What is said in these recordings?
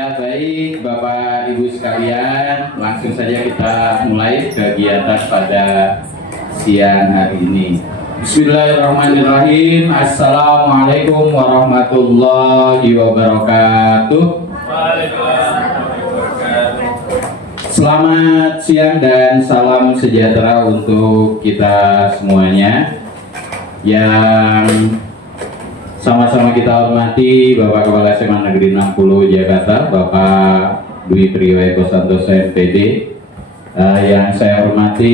Ya baik Bapak Ibu sekalian, langsung saja kita mulai kegiatan pada siang hari ini. Bismillahirrahmanirrahim. Assalamualaikum warahmatullahi wabarakatuh. Selamat siang dan salam sejahtera untuk kita semuanya. Yang sama-sama kita hormati Bapak Kepala SMA Negeri 60 Jakarta, Bapak Dwi Priyo Eko Santoso MPD. Yang saya hormati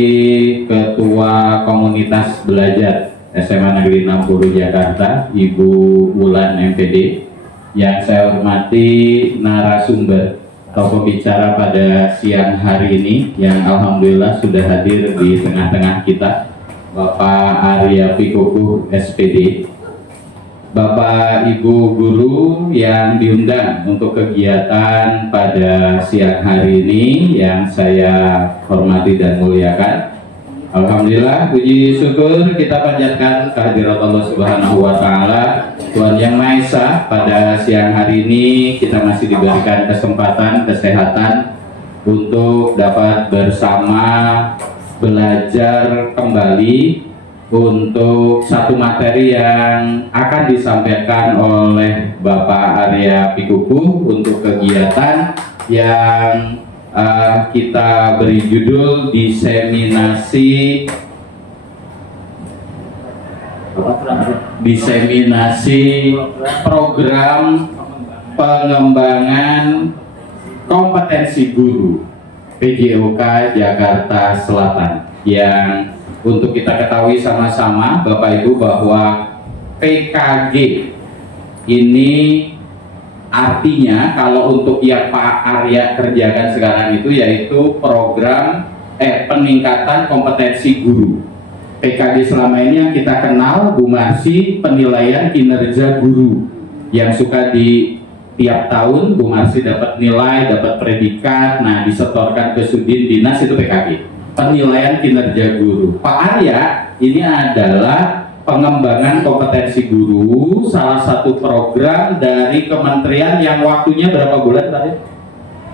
Ketua Komunitas Belajar SMA Negeri 60 Jakarta, Ibu Wulan MPD. Yang saya hormati narasumber atau pembicara pada siang hari ini yang alhamdulillah sudah hadir di tengah-tengah kita, Bapak Arya Pikuku SPD. Bapak Ibu guru yang diundang untuk kegiatan pada siang hari ini yang saya hormati dan muliakan. Alhamdulillah, puji syukur kita panjatkan kehadirat Allah Subhanahu wa Ta'ala, Tuhan Yang Maha Esa. Pada siang hari ini kita masih diberikan kesempatan, kesehatan untuk dapat bersama belajar kembali untuk satu materi yang akan disampaikan oleh Bapak Arya Pikuku untuk kegiatan yang kita beri judul diseminasi program pengembangan kompetensi guru PJOK Jakarta Selatan, yang untuk kita ketahui sama-sama Bapak Ibu bahwa PKG ini artinya kalau untuk yang Pak Arya kerjakan sekarang itu yaitu program peningkatan kompetensi guru. PKG selama ini yang kita kenal Bu Marsi, penilaian kinerja guru, yang suka di tiap tahun Bu Marsi dapat nilai, dapat predikat, nah disetorkan ke Sudin Dinas, itu PKG, penilaian kinerja guru. Pak Arya ini adalah pengembangan kompetensi guru, salah satu program dari kementerian yang waktunya berapa bulan tadi?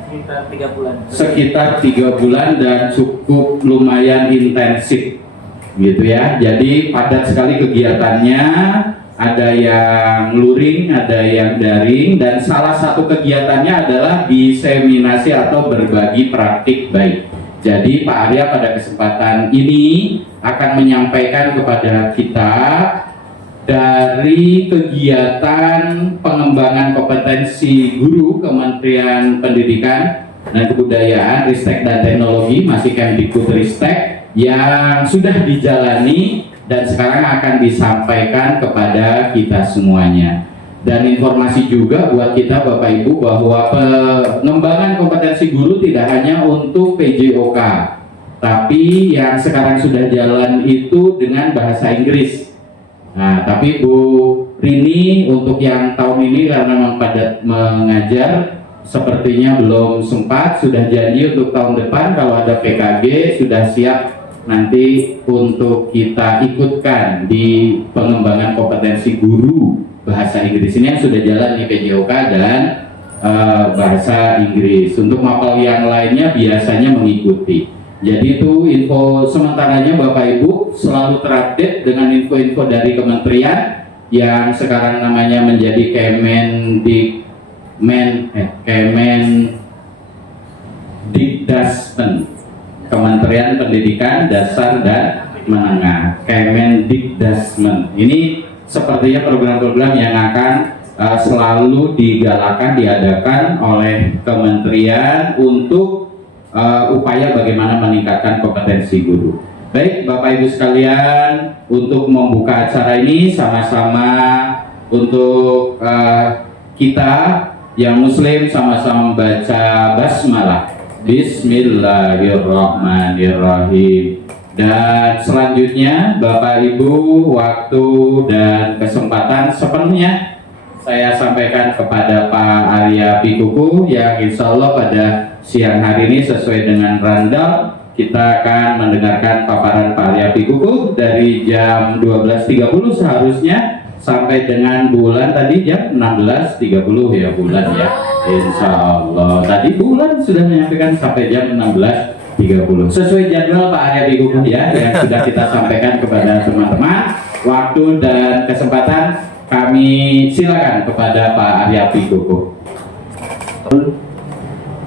Sekitar 3 bulan. Sekitar 3 bulan dan cukup lumayan intensif gitu ya. Jadi padat sekali kegiatannya, ada yang luring, ada yang daring, dan salah satu kegiatannya adalah diseminasi atau berbagi praktik baik. Jadi Pak Arya pada kesempatan ini akan menyampaikan kepada kita dari kegiatan pengembangan kompetensi guru Kementerian Pendidikan dan Kebudayaan, Ristek dan Teknologi, masih Kemdikbudristek, yang sudah dijalani dan sekarang akan disampaikan kepada kita semuanya. Dan informasi juga buat kita Bapak Ibu bahwa pengembangan kompetensi guru tidak hanya untuk PJOK, tapi yang sekarang sudah jalan itu dengan bahasa Inggris. Nah, tapi Bu Rini untuk yang tahun ini karena memang padat mengajar, sepertinya belum sempat, sudah janji untuk tahun depan kalau ada PKG sudah siap nanti untuk kita ikutkan di pengembangan kompetensi guru bahasa Inggris ini yang sudah jalan di PJOK dan bahasa Inggris. Untuk mapel yang lainnya biasanya mengikuti. Jadi itu info sementaranya Bapak Ibu, selalu terupdate dengan info-info dari kementerian yang sekarang namanya menjadi Kemendikdasmen, Kementerian Pendidikan Dasar dan Menengah, Kemendikdasmen. Ini sepertinya program-program yang akan selalu digalakkan, diadakan oleh kementerian untuk upaya bagaimana meningkatkan kompetensi guru. Baik Bapak Ibu sekalian, untuk membuka acara ini sama-sama untuk kita yang muslim sama-sama membaca basmalah. Bismillahirrahmanirrahim. Dan selanjutnya Bapak Ibu, waktu dan kesempatan sepenuhnya saya sampaikan kepada Pak Arya Pikuku yang insya Allah pada siang hari ini sesuai dengan randal kita akan mendengarkan paparan Pak Arya Pikuku dari jam 12.30 seharusnya sampai dengan bulan tadi jam 16.30 ya bulan ya. Insya Allah. Tadi bulan sudah menyampaikan sampai jam 16.30. Sesuai jadwal Pak Arya Gugu ya, yang sudah kita sampaikan kepada teman-teman. Waktu dan kesempatan kami silakan kepada Pak Arya Gugu.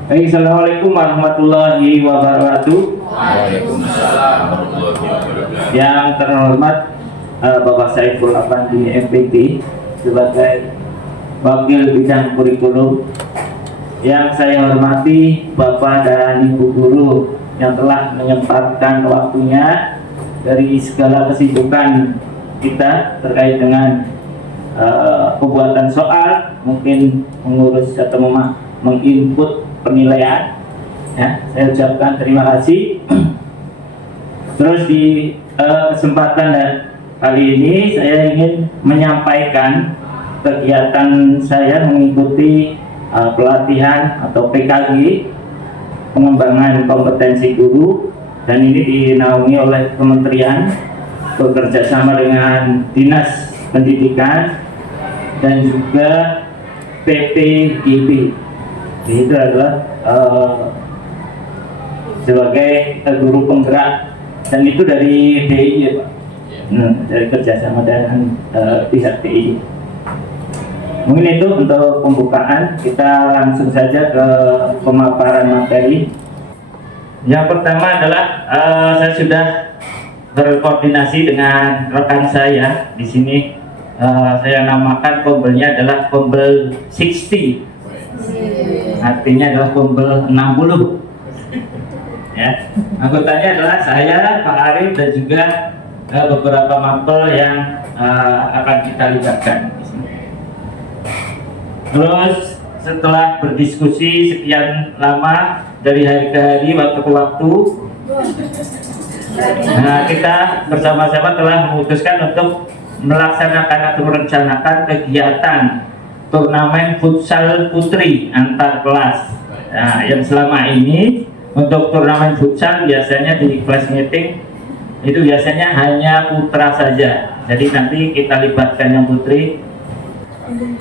Assalamualaikum warahmatullahi wabarakatuh. Waalaikumsalam warahmatullahi wabarakatuh. Yang terhormat Bapak Saiful Afandi MPT sebagai Wakil Bidang Kurikulum, yang saya hormati Bapak dan Ibu Guru yang telah menyempatkan waktunya dari segala kesibukan kita terkait dengan pembuatan soal, mungkin mengurus atau menginput penilaian. Ya, saya ucapkan terima kasih. Terus di kesempatan kali ini saya ingin menyampaikan kegiatan saya mengikuti pelatihan atau PKG, pengembangan kompetensi guru, dan ini dinaungi oleh Kementerian bekerja sama dengan Dinas Pendidikan dan juga PPGB. Itu adalah sebagai guru penggerak, dan itu dari DI ya Pak. Dari kerjasama dengan pihak DI. Mungkin itu untuk pembukaan. Kita langsung saja ke pemaparan materi. Yang pertama adalah saya sudah berkoordinasi dengan rekan saya di sini. Saya namakan kombelnya adalah kombel 60. Artinya adalah kombel 60. Ya, anggotanya adalah saya, Pak Arif, dan juga beberapa mapel yang akan kita libatkan di sini. Terus setelah berdiskusi sekian lama dari hari ke hari, waktu ke waktu, nah kita bersama-sama telah memutuskan untuk melaksanakan atau merencanakan kegiatan turnamen futsal putri antar kelas. Nah, yang selama ini untuk turnamen futsal biasanya di kelas meeting itu biasanya hanya putra saja. Jadi nanti kita libatkan yang putri.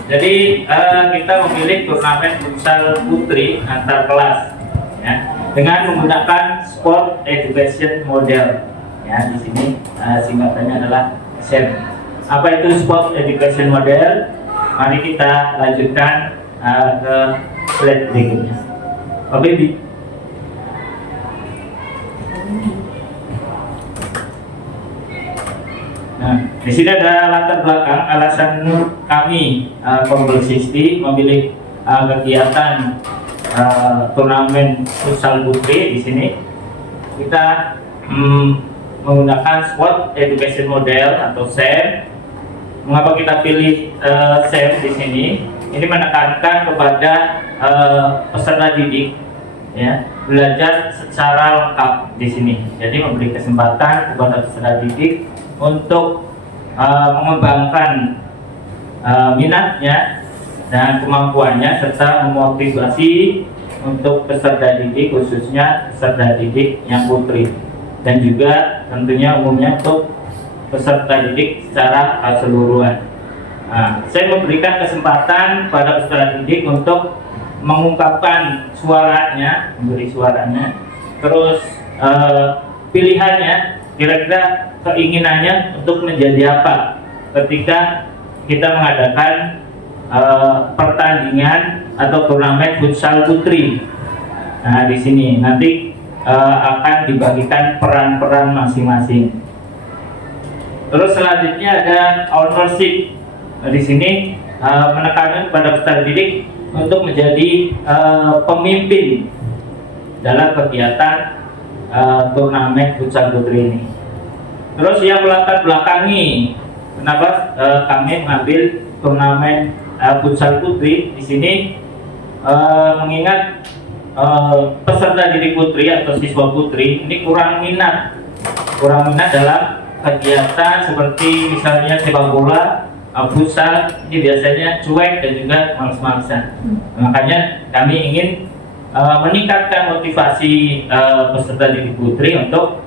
Jadi kita memilih turnamen futsal putri antar kelas ya, dengan menggunakan sport education model. Ya, di sini singkatannya adalah SEM. Apa itu sport education model? Mari kita lanjutkan ke slide berikutnya. Oke, Nah, di sini ada latar belakang alasan kami Kombel 60 memilih kegiatan turnamen futsal putri. Di sini kita menggunakan sport education model atau SEM. Mengapa kita pilih SEM di sini? Ini menekankan kepada peserta didik ya, belajar secara lengkap di sini. Jadi memberi kesempatan kepada peserta didik untuk mengembangkan minatnya dan kemampuannya, serta memotivasi untuk peserta didik, khususnya peserta didik yang putri, dan juga tentunya umumnya untuk peserta didik secara keseluruhan. Nah, saya memberikan kesempatan pada peserta didik untuk mengungkapkan suaranya, memberi suaranya, terus pilihannya, kira-kira keinginannya untuk menjadi apa ketika kita mengadakan pertandingan atau turnamen futsal putri. Nah, di sini nanti akan dibagikan peran-peran masing-masing. Terus selanjutnya ada ownership. Di sini menekankan kepada peserta didik untuk menjadi pemimpin dalam kegiatan turnamen futsal putri ini. Terus yang melatar belakangi kenapa kami mengambil turnamen futsal putri di sini, mengingat peserta didik putri atau siswa putri ini kurang minat dalam kegiatan seperti misalnya sepak bola, futsal. Ini biasanya cuek dan juga males-malesan. Makanya kami ingin meningkatkan motivasi peserta didik putri untuk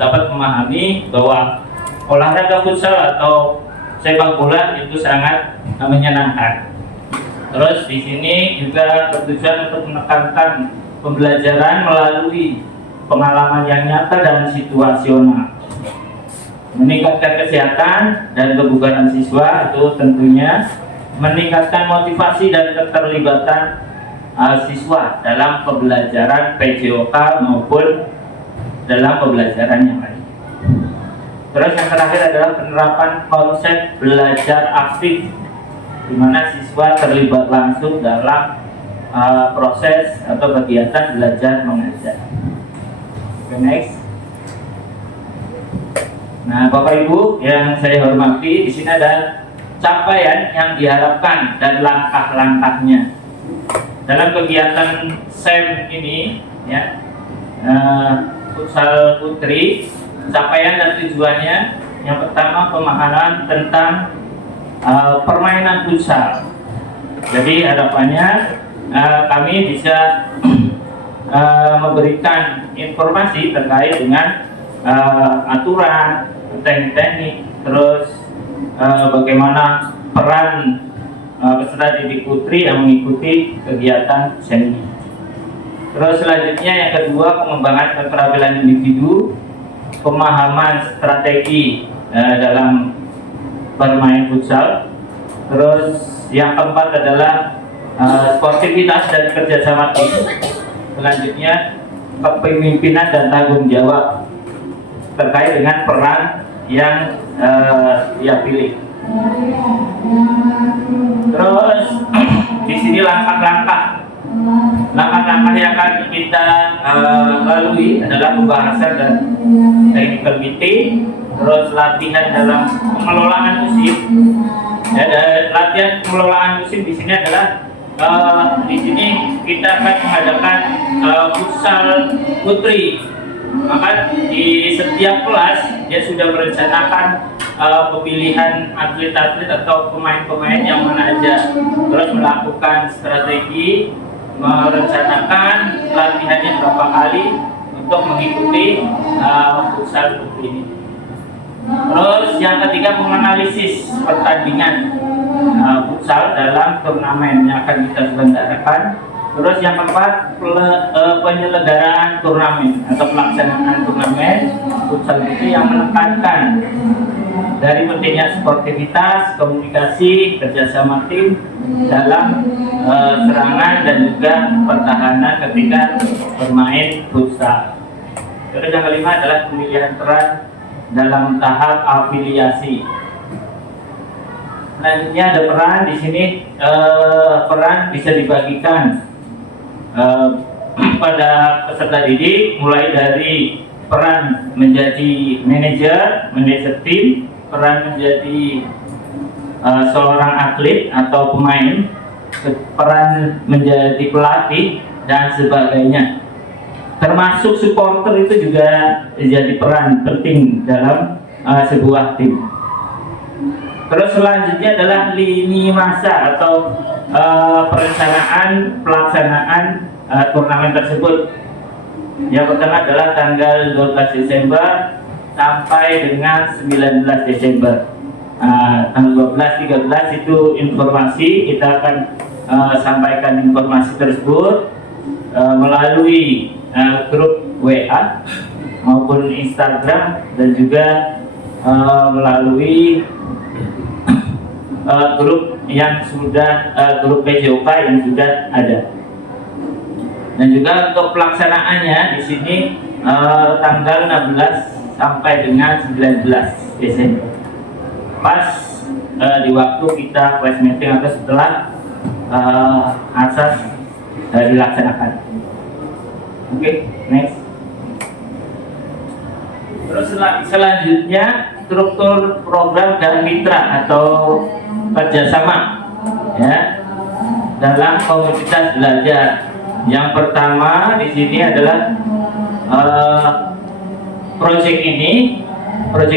dapat memahami bahwa olahraga futsal atau sepak bola itu sangat menyenangkan. Terus di sini juga bertujuan untuk menekankan pembelajaran melalui pengalaman yang nyata dan situasional, meningkatkan kesehatan dan kebugaran siswa, itu tentunya meningkatkan motivasi dan keterlibatan siswa dalam pembelajaran PJOK maupun dalam pembelajaran yang lain. Terus yang terakhir adalah penerapan konsep belajar aktif, di mana siswa terlibat langsung dalam proses atau kegiatan belajar mengajar. Oke, next. Nah, Bapak Ibu yang saya hormati, di sini ada capaian yang diharapkan dan langkah-langkahnya dalam kegiatan SEM ini, ya, Futsal Putri. Capaian dan tujuannya, yang pertama pemahaman tentang permainan futsal. Jadi harapannya kami bisa memberikan informasi terkait dengan aturan, teknik-teknik, terus bagaimana peran peserta didik putri yang mengikuti kegiatan seni. Terus selanjutnya yang kedua, pengembangan keterampilan individu, pemahaman strategi dalam bermain futsal. Terus yang keempat adalah sportivitas dan kerjasama tim. Selanjutnya kepemimpinan dan tanggung jawab terkait dengan peran yang dia pilih. Terus di sini langkah-langkah yang akan kita lalui adalah pembahasan dan technical meeting, terus latihan dalam pengelolaan musim. Ya, latihan pengelolaan musim di sini adalah di sini kita akan mengadakan futsal putri. Maka di setiap kelas dia sudah merencanakan pemilihan atlet-atlet atau pemain-pemain yang mana aja, terus melakukan strategi, merencanakan latihannya berapa kali untuk mengikuti futsal putri ini. Terus yang ketiga, menganalisis pertandingan futsal dalam turnamen yang akan kita selenggarakan. Terus yang keempat, penyelenggaraan turnamen atau pelaksanaan turnamen futsal putri yang menekankan dari pentingnya sportivitas, komunikasi, kerjasama tim dalam serangan dan juga pertahanan ketika bermain futsal. Terus yang kelima adalah pemilihan peran dalam tahap afiliasi. Selanjutnya ada peran di sini, peran bisa dibagikan pada peserta didik, mulai dari peran menjadi manajer tim, peran menjadi seorang atlet atau pemain, peran menjadi pelatih dan sebagainya. Termasuk supporter itu juga jadi peran penting dalam sebuah tim. Terus selanjutnya adalah lini masa atau perencanaan pelaksanaan turnamen tersebut. Yang pertama adalah tanggal 12 Desember sampai dengan 19 Desember. Tanggal 12, 13 itu informasi, kita akan sampaikan informasi tersebut melalui grup WA maupun Instagram, dan juga melalui grup yang sudah grup PJOK yang sudah ada. Dan juga untuk pelaksanaannya di sini tanggal 16 sampai dengan 19 Desember. Pas di waktu kita class meeting atau setelah asas dilaksanakan. Oke, next. Terus selanjutnya struktur program dan mitra atau kerjasama, ya, dalam komunitas belajar. Yang pertama di sini adalah proyek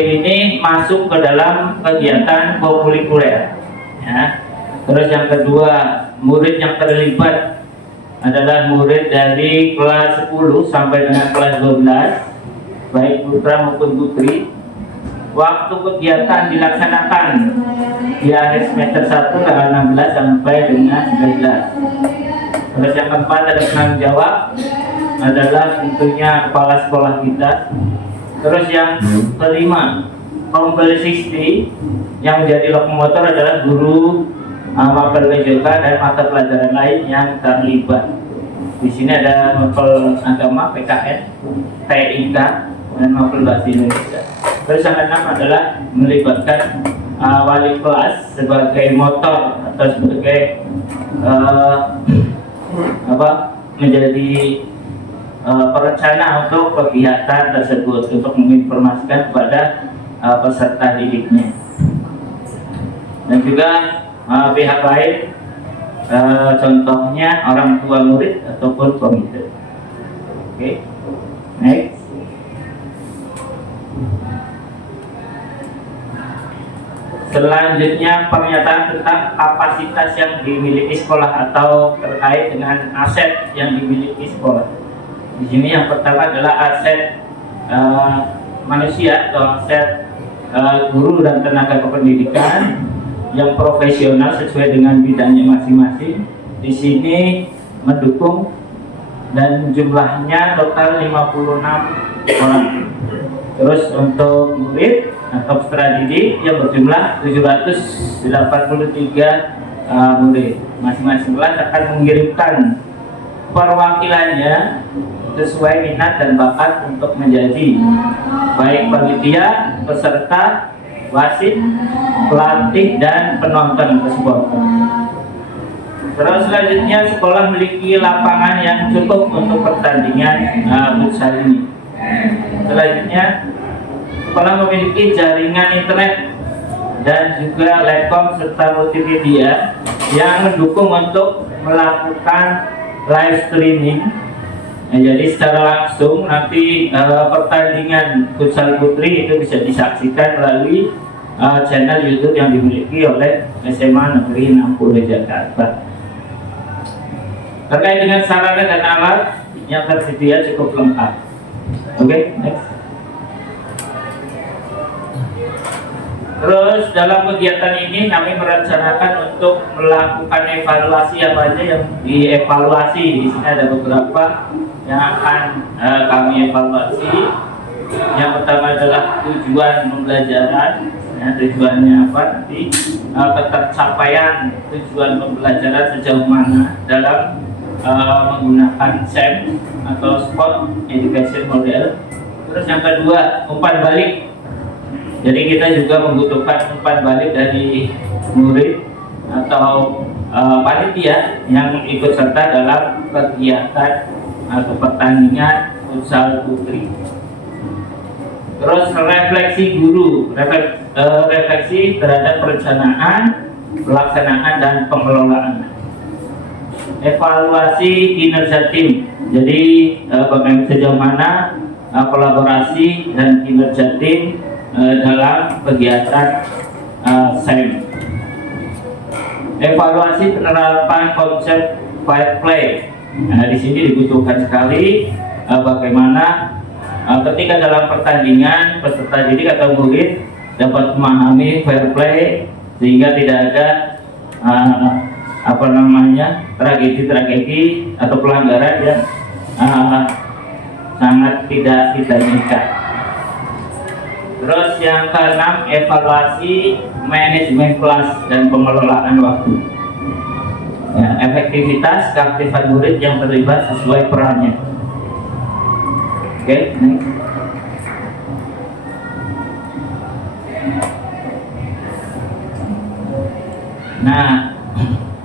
ini masuk ke dalam kegiatan kokurikuler, ya. Terus yang kedua, murid yang terlibat adalah murid dari kelas 10 sampai dengan kelas 12, baik putra maupun putri. Waktu kegiatan dilaksanakan di akhir semester 1 tanggal 16 sampai dengan 19. Terus yang keempat ada penanggung jawab, adalah tentunya kepala sekolah kita. Terus yang kelima, Kompel 60 yang menjadi lokomotor adalah guru mapel PJK dan mata pelajaran lain yang terlibat. Di sini ada mapel agama PKN, TIK, dan mapel bahasa Indonesia. Terus yang keenam adalah melibatkan wali kelas sebagai motor atau sebagai menjadi perencana untuk kegiatan tersebut untuk menginformasikan kepada peserta didiknya. Dan juga pihak lain, contohnya orang tua murid ataupun komite. Oke, next. Selanjutnya pernyataan tentang kapasitas yang dimiliki sekolah atau terkait dengan aset yang dimiliki sekolah. Di sini yang pertama adalah aset manusia atau aset guru dan tenaga kependidikan yang profesional sesuai dengan bidangnya masing-masing. Di sini mendukung dan jumlahnya total 56 orang. Terus untuk murid atau peserta didik yang berjumlah 783 murid. Masing-masing kelas akan mengirimkan perwakilannya sesuai minat dan bakat untuk menjadi baik panitia, peserta, wasit, pelatih, dan penonton supporter. Terus selanjutnya sekolah memiliki lapangan yang cukup untuk pertandingan futsal ini. Selanjutnya sekolah memiliki jaringan internet dan juga laptop serta multimedia yang mendukung untuk melakukan live streaming. Jadi secara langsung nanti pertandingan futsal putri itu bisa disaksikan melalui channel YouTube yang dimiliki oleh SMA Negeri 60 Jakarta. Terkait dengan sarana dan alat yang tersedia cukup lengkap. Oke, next. Terus dalam kegiatan ini kami merencanakan untuk melakukan evaluasi apa aja yang dievaluasi. Di sini ada beberapa yang akan kami evaluasi. Yang pertama adalah tujuan pembelajaran. Ya, tujuannya apa nanti? Ketercapaian tujuan pembelajaran sejauh mana dalam menggunakan SEM atau Sport Education Model. Terus yang kedua, umpan balik. Jadi kita juga membutuhkan umpan balik dari murid atau panitia yang ikut serta dalam kegiatan atau pertandingan futsal putri. Terus refleksi guru, refleksi terhadap perencanaan, pelaksanaan, dan pengelolaan. Evaluasi kinerja tim. Jadi bagaimana sejauh mana kolaborasi dan kinerja tim dalam kegiatan SEM. Evaluasi penerapan konsep fair play. Di sini dibutuhkan sekali bagaimana ketika dalam pertandingan peserta didik atau murid dapat memahami fair play sehingga tidak ada tragedi-tragedi atau pelanggaran yang sangat tidak diinginkan. Terus yang keenam, evaluasi manajemen kelas dan pengelolaan waktu. Ya, efektivitas keaktifan murid yang terlibat sesuai perannya. Oke, next. Nah,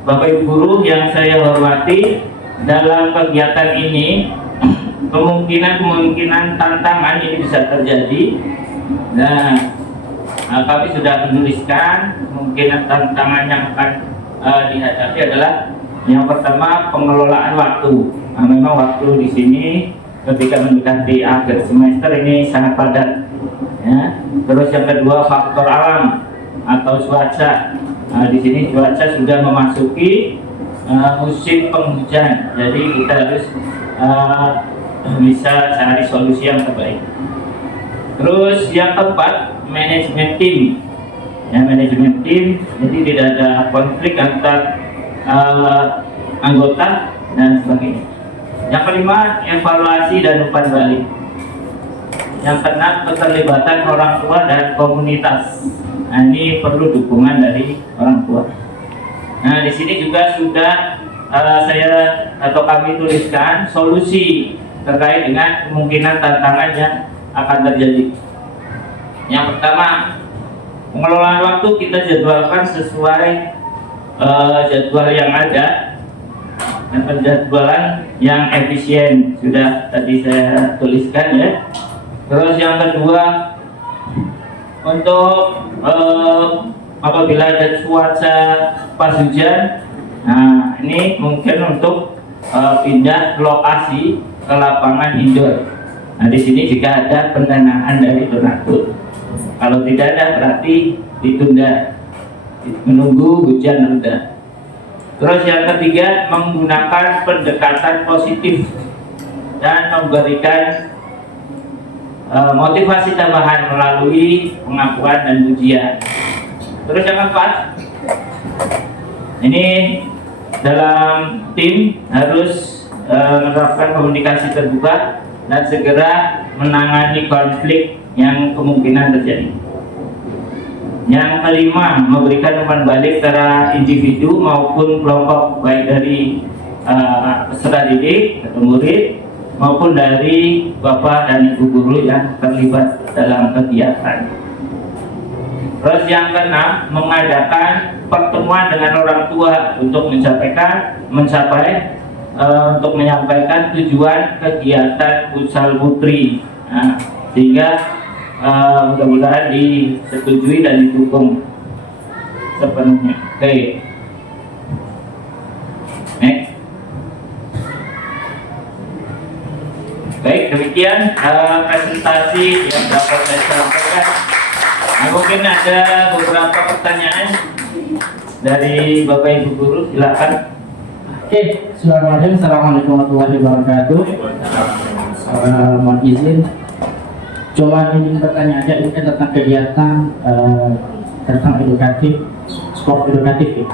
Bapak Ibu guru yang saya hormati, dalam kegiatan ini kemungkinan tantangan ini bisa terjadi. Nah, kami sudah menuliskan kemungkinan tantangan yang akan dihadapi adalah yang pertama pengelolaan waktu. Nah, memang waktu di sini ketika mendekati akhir semester ini sangat padat. Ya. Terus yang kedua faktor alam atau cuaca. Nah, di sini cuaca sudah memasuki musim penghujan, jadi kita harus bisa cari solusi yang terbaik. Terus yang keempat, manajemen tim. ya, manajemen tim, jadi tidak ada konflik antar anggota dan sebagainya. Yang kelima, evaluasi dan umpan balik. Yang keenam, keterlibatan orang tua dan komunitas. Nah, ini perlu dukungan dari orang tua. Nah, di sini juga sudah saya atau kami tuliskan solusi terkait dengan kemungkinan tantangan yang akan terjadi. Yang pertama, pengelolaan waktu kita jadwalkan sesuai jadwal yang ada dan penjadwalan yang efisien, sudah tadi saya tuliskan ya. Terus yang kedua, untuk apabila ada cuaca pas hujan, nah ini mungkin untuk pindah lokasi ke lapangan indoor. Nah, di sini jika ada pendanaan dari donatur. Kalau tidak ada berarti ditunda, menunggu hujan reda. Terus yang ketiga, menggunakan pendekatan positif dan memberikan motivasi tambahan melalui pengakuan dan pujian. Terus yang keempat, ini dalam tim harus menerapkan komunikasi terbuka dan segera menangani konflik yang kemungkinan terjadi. Yang kelima, memberikan umpan balik secara individu maupun kelompok, baik dari peserta didik atau murid maupun dari bapak dan ibu guru yang terlibat dalam kegiatan. Terus yang keenam, mengadakan pertemuan dengan orang tua untuk untuk menyampaikan tujuan kegiatan futsal putri. Nah, sehingga mudah-mudahan disetujui dan didukung sepenuhnya. Oke. Next. Baik, demikian presentasi yang dapat saya sampaikan. Nah, mungkin ada beberapa pertanyaan dari Bapak Ibu guru, silakan. Oke, Assalamualaikum warahmatullahi wabarakatuh. Mohon izin, coba ingin bertanya aja, ini kan tentang kegiatan tentang edukatif, sport edukatif ya.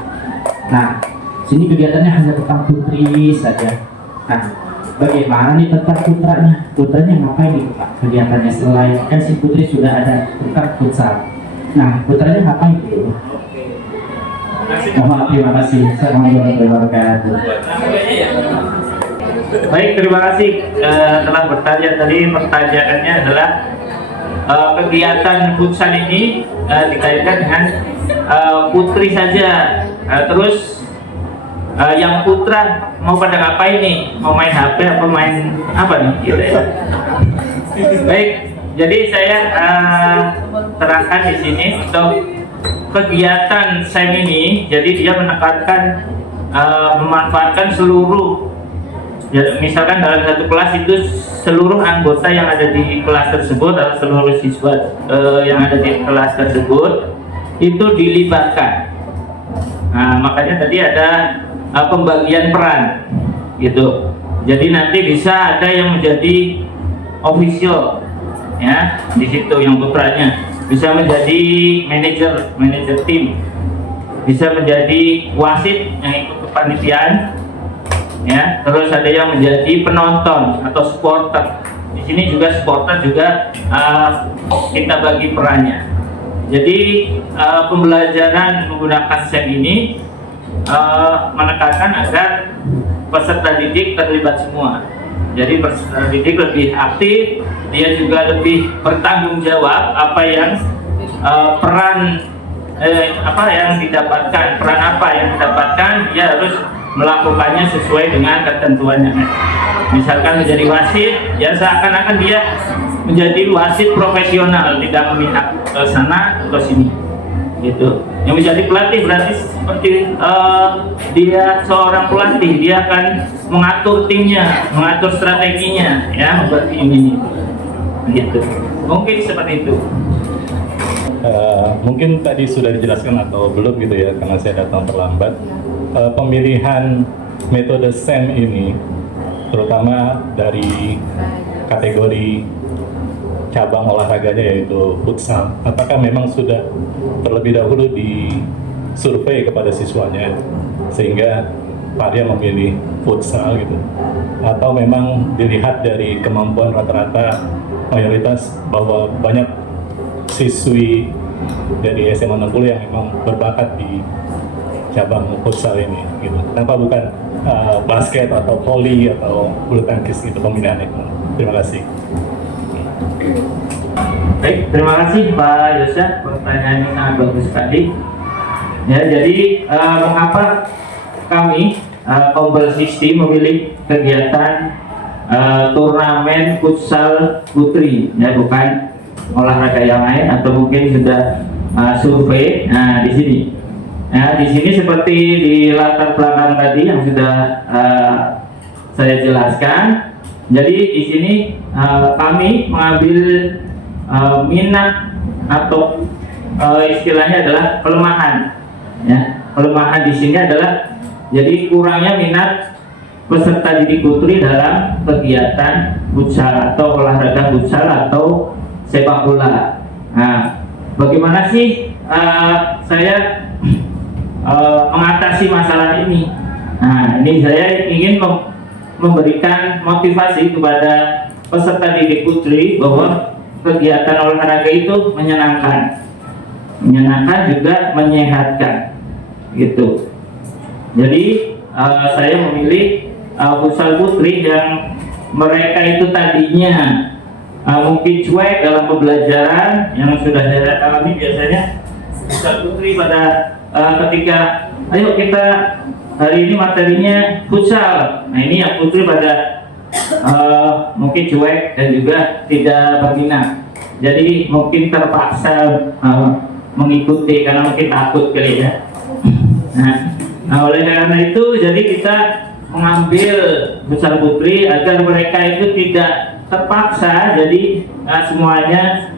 Nah, sini kegiatannya hanya tentang putri saja. Nah, bagaimana nih tentang putranya? Putranya ngapain nih Pak kegiatannya, selain kan si putri sudah ada tentang futsal. Nah, putranya ngapain gitu? Mohon terima kasih. Assalamualaikum warahmatullahi wabarakatuh. Baik, terima kasih telah bertanya. Tadi pertanyaannya adalah kegiatan futsal ini dikaitkan dengan putri saja. Terus yang putra mau pada ngapain nih? Mau main HP atau main apa nih? Gitu ya. Baik, jadi saya terangkan di sini untuk kegiatan SEM ini. Jadi dia menekankan memanfaatkan seluruh, ya, misalkan dalam satu kelas itu seluruh anggota yang ada di kelas tersebut atau seluruh siswa yang ada di kelas tersebut itu dilibatkan. Nah, makanya tadi ada pembagian peran gitu. Jadi nanti bisa ada yang menjadi official ya di situ, yang putranya bisa menjadi manajer tim, bisa menjadi wasit yang ikut kepanitiaan ya. Terus ada yang menjadi penonton atau supporter. Di sini juga supporter juga kita bagi perannya. Jadi pembelajaran menggunakan SEM ini menekankan agar peserta didik terlibat semua. Jadi peserta didik lebih aktif, dia juga lebih bertanggung jawab apa yang peran yang didapatkan, dia harus melakukannya sesuai dengan ketentuannya. Misalkan menjadi wasit, ya seakan-akan dia menjadi wasit profesional, tidak memihak ke sana ke sini. Gitu. Yang menjadi pelatih berarti seperti dia seorang pelatih, dia akan mengatur timnya, mengatur strateginya, ya buat tim ini. Gitu. Mungkin seperti itu. Mungkin tadi sudah dijelaskan atau belum gitu ya, karena saya datang terlambat. Pemilihan metode SEM ini, terutama dari kategori cabang olahraganya yaitu futsal. Apakah memang sudah terlebih dahulu disurvei kepada siswanya sehingga Pak Arya memilih futsal gitu? Atau memang dilihat dari kemampuan rata-rata mayoritas bahwa banyak siswi dari SMA 60 yang memang berbakat di cabang futsal ini gitu. Kenapa bukan basket atau voli atau bulu tangkis gitu pembinaannya? Terima kasih. Baik, terima kasih Pak Yosya, pertanyaannya sangat bagus sekali. Ya, jadi mengapa kami Kombel 60 memilih kegiatan turnamen futsal putri, ya bukan olahraga yang lain atau mungkin sudah survei. Nah, di sini. Nah, di sini seperti di latar belakang tadi yang sudah saya jelaskan. Jadi di sini kami mengambil minat atau istilahnya adalah kelemahan. Ya, kelemahan di sini adalah jadi kurangnya minat peserta didik putri dalam kegiatan futsal atau olahraga futsal atau sepak bola. Nah, bagaimana sih saya mengatasi masalah ini? Nah, ini saya ingin memberikan motivasi kepada peserta didik putri bahwa kegiatan olahraga itu menyenangkan juga menyehatkan, gitu. Jadi saya memilih futsal putri yang mereka itu tadinya mungkin cuek dalam pembelajaran yang sudah saya alami biasanya futsal putri pada ketika ayo kita hari ini materinya futsal. Nah, ini yang putri pada mungkin cuek dan juga tidak berminat. Jadi mungkin terpaksa mengikuti karena mungkin takut kali ya. Nah, oleh karena itu jadi kita mengambil futsal putri agar mereka itu tidak terpaksa. Jadi semuanya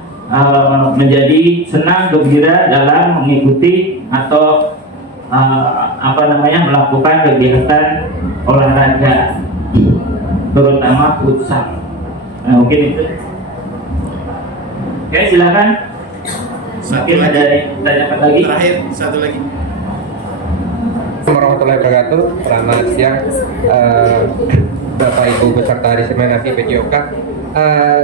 menjadi senang gembira dalam mengikuti atau melakukan kegiatan olahraga terutama futsal. Nah, mungkin itu. Oke, silakan. Mungkin ada ditanyakan lagi. Terakhir satu lagi. Warahmatullahi wabarakatuh. Selamat siang Bapak Ibu beserta diseminasi PJOK.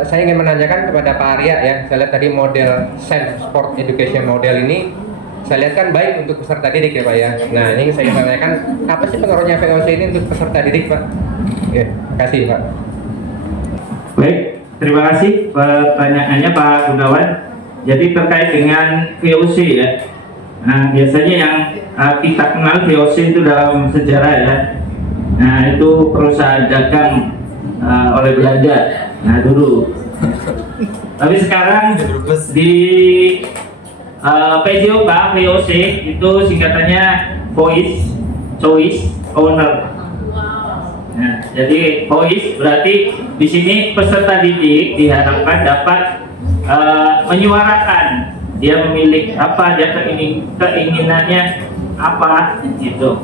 Saya ingin menanyakan kepada Pak Arya ya. Saya lihat tadi model Self Sport Education model ini saya lihat kan baik untuk peserta didik ya Pak ya. Nah, ini saya ingin tanyakan apa sih pengaruhnya VOC ini untuk peserta didik Pak? Ya, terima kasih Pak. Baik, terima kasih pertanyaannya Pak Gunawan. Jadi terkait dengan VOC ya. Nah, biasanya yang kita kenal VOC itu dalam sejarah ya. Nah, itu perusahaan dagang oleh Belanda. Nah, dulu. Tapi sekarang di PJOK VOC itu singkatannya Voice Choice Owner. Nah, jadi voice berarti di sini peserta didik diharapkan dapat menyuarakan dia memilih apa, dia keinginannya apa gitu.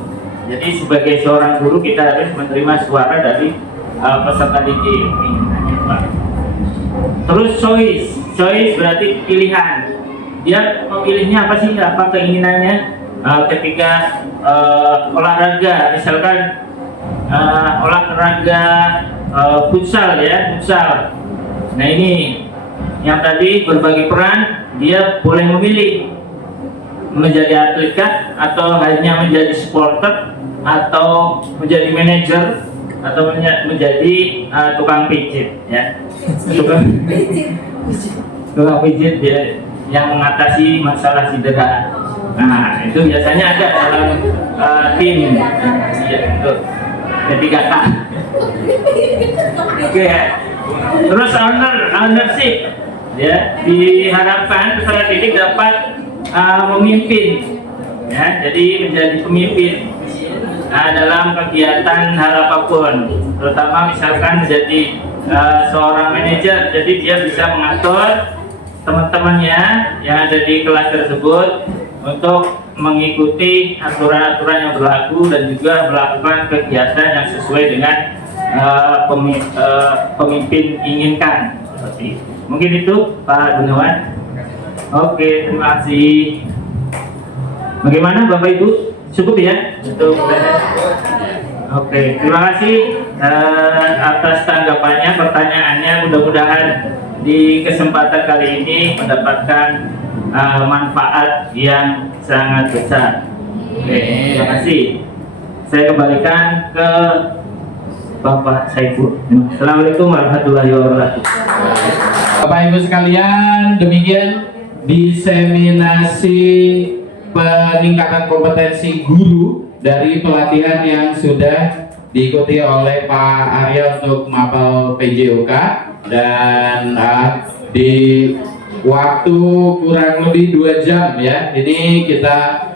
Jadi sebagai seorang guru kita harus menerima suara dari peserta didik keinginannya apa. Terus choice berarti pilihan. Dia memilihnya apa sih, apa keinginannya ketika olahraga, misalkan olahraga futsal ya, futsal. Nah, ini yang tadi berbagi peran, dia boleh memilih menjadi atlet kah, atau hanya menjadi supporter, atau menjadi manajer, atau menjadi tukang pijit ya. Tukang pijit dia yang mengatasi masalah cedera. Nah, itu biasanya ada dalam tim ya, itu P3K. Oke. Terus ownership ya, diharapkan peserta didik dapat memimpin ya, jadi menjadi pemimpin dalam kegiatan hal apapun, terutama misalkan menjadi seorang manajer, jadi dia bisa mengatur teman-temannya yang ada di kelas tersebut untuk mengikuti aturan-aturan yang berlaku dan juga melakukan kegiatan yang sesuai dengan pemimpin inginkan. seperti itu. Mungkin itu Pak Gunawan. Oke, terima kasih. Bagaimana Bapak Ibu? Cukup ya untuk Oke, terima kasih atas tanggapannya, pertanyaannya. Mudah-mudahan di kesempatan kali ini mendapatkan manfaat yang sangat besar. Oke, terima kasih. Saya kembalikan ke Bapak Saiful. Assalamualaikum warahmatullahi wabarakatuh. Bapak Ibu sekalian, demikian diseminasi peningkatan kompetensi guru dari pelatihan yang sudah diikuti oleh Pak Arya untuk mapel PJOK, dan di waktu kurang lebih 2 jam ya, ini kita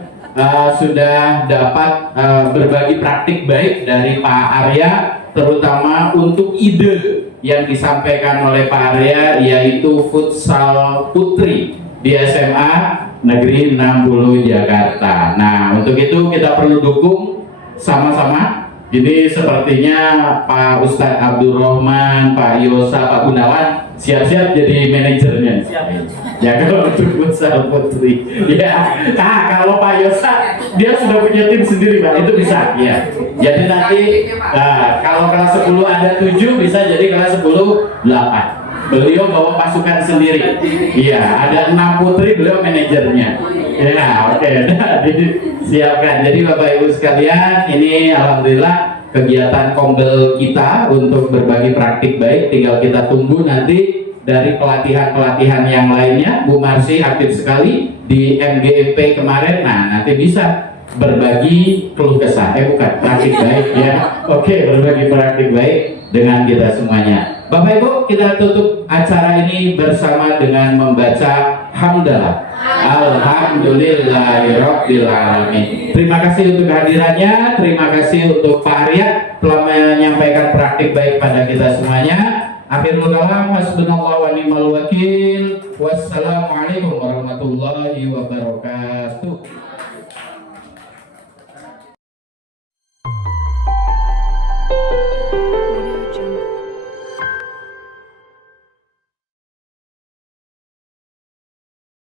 sudah dapat berbagi praktik baik dari Pak Arya, terutama untuk ide yang disampaikan oleh Pak Arya, yaitu futsal putri di SMA Negeri 60 Jakarta. Nah, untuk itu kita perlu dukung sama-sama. Jadi sepertinya Pak Ustadz Abdurrahman, Pak Yosa, Pak Gunawan siap-siap jadi manajernya. Ya kalau untuk futsal putri. Ya, kalau Pak Yosa dia sudah punya tim sendiri Pak, itu bisa. Ya. Jadi nanti kalau kelas 10 ada 7, bisa jadi kelas 10 8. Beliau bawa pasukan sendiri. Iya, ada 6 putri, beliau manajernya. Ya, oke. Disiapkan. Jadi Bapak Ibu sekalian, ini alhamdulillah kegiatan Kombel kita untuk berbagi praktik baik. Tinggal kita tunggu nanti dari pelatihan-pelatihan yang lainnya. Bu Marsi aktif sekali di MGEP kemarin. Nah, nanti bisa berbagi keluh kesah. Bukan praktik baik ya. Oke, berbagi praktik baik dengan kita semuanya. Bapak Ibu, kita tutup acara ini bersama dengan membaca hamdalah. Alhamdulillahirabbil alamin. Terima kasih untuk kehadirannya, terima kasih untuk Pak Arya telah menyampaikan praktik baik pada kita semuanya. Akhirul kalam, hasbunallahu wa ni'mal wakil. Wassalamualaikum warahmatullahi wabarakatuh.